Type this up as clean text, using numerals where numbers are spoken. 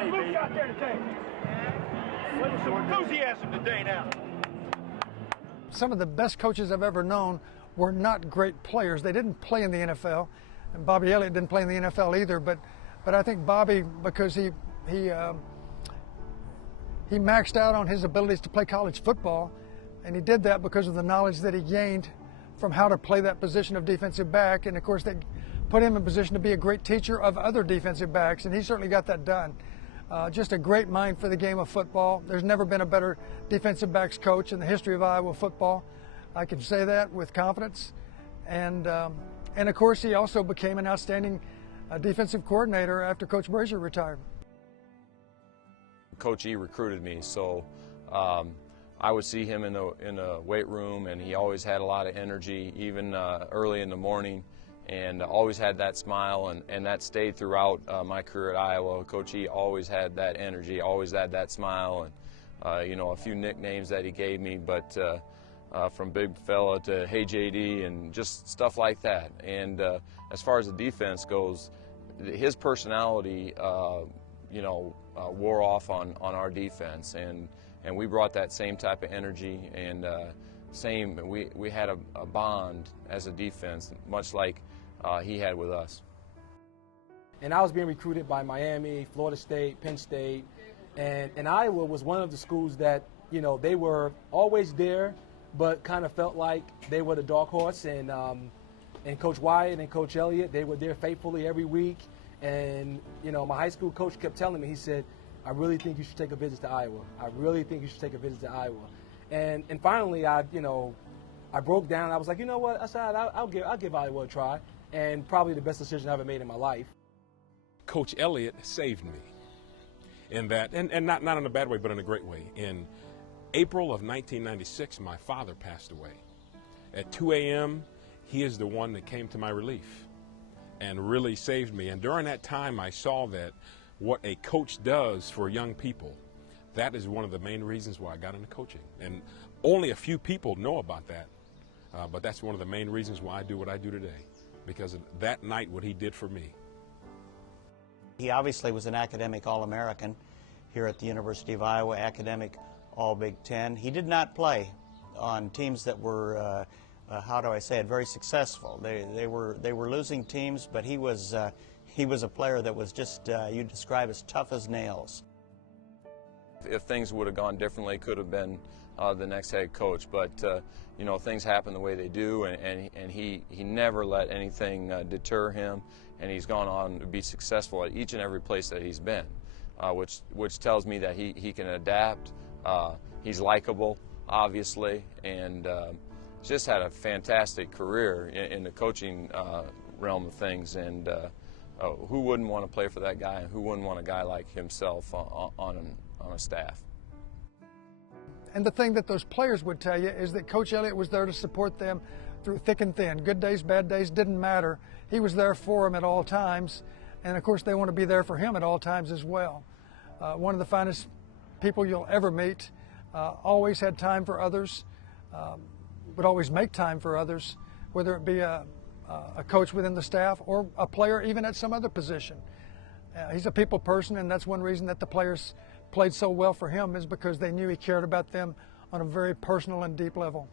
today, baby. Out there today. Play with some enthusiasm today now. Some of the best coaches I've ever known were not great players. They didn't play in the NFL, and Bobby Elliott didn't play in the NFL either. But I think Bobby, because he maxed out on his abilities to play college football, and he did that because of the knowledge that he gained from how to play that position of defensive back. And of course, they put him in position to be a great teacher of other defensive backs, and he certainly got that done. Just a great mind for the game of football. There's never been a better defensive backs coach in the history of Iowa football. I can say that with confidence. And of course, he also became an outstanding defensive coordinator after Coach Brazier retired. Coach E recruited me, so I would see him in the weight room, and he always had a lot of energy, even early in the morning, and always had that smile, and that stayed throughout my career at Iowa. Coach E always had that energy, always had that smile, and you know, a few nicknames that he gave me, but from big fella to hey JD and just stuff like that. And as far as the defense goes, his personality you know, wore off on our defense, and we brought that same type of energy, and we had a bond as a defense, much like he had with us. And I was being recruited by Miami, Florida State, Penn State, and Iowa was one of the schools that, you know, they were always there, but kind of felt like they were the dark horse. And Coach Wyatt and Coach Elliott, they were there faithfully every week. And, you know, my high school coach kept telling me, he said, I really think you should take a visit to Iowa. I really think you should take a visit to Iowa. And finally, I broke down. I was like, you know what? I said, I'll give Iowa a try. And probably the best decision I ever made in my life. Coach Elliott saved me in that, and not in a bad way, but in a great way. In April of 1996, my father passed away. At 2 a.m., he is the one that came to my relief and really saved me. And during that time, I saw that what a coach does for young people, that is one of the main reasons why I got into coaching. And only a few people know about that, but that's one of the main reasons why I do what I do today, because of that night, what he did for me. He obviously was an academic All-American here at the University of Iowa, academic All-Big Ten. He did not play on teams that were, how do I say it, very successful. They were losing teams, but he was a player that was just, you'd describe as tough as nails. If things would have gone differently, could have been the next head coach, but you know, things happen the way they do, and he never let anything deter him, and he's gone on to be successful at each and every place that he's been, which tells me that he can adapt. He's likable, obviously, and just had a fantastic career in the coaching realm of things. And who wouldn't want to play for that guy, and who wouldn't want a guy like himself on a staff? And the thing that those players would tell you is that Coach Elliott was there to support them through thick and thin. Good days, bad days, didn't matter. He was there for them at all times. And of course, they want to be there for him at all times as well. One of the finest people you'll ever meet. Always had time for others. Would always make time for others, whether it be a coach within the staff or a player even at some other position. He's a people person, and that's one reason that the players played so well for him, is because they knew he cared about them on a very personal and deep level.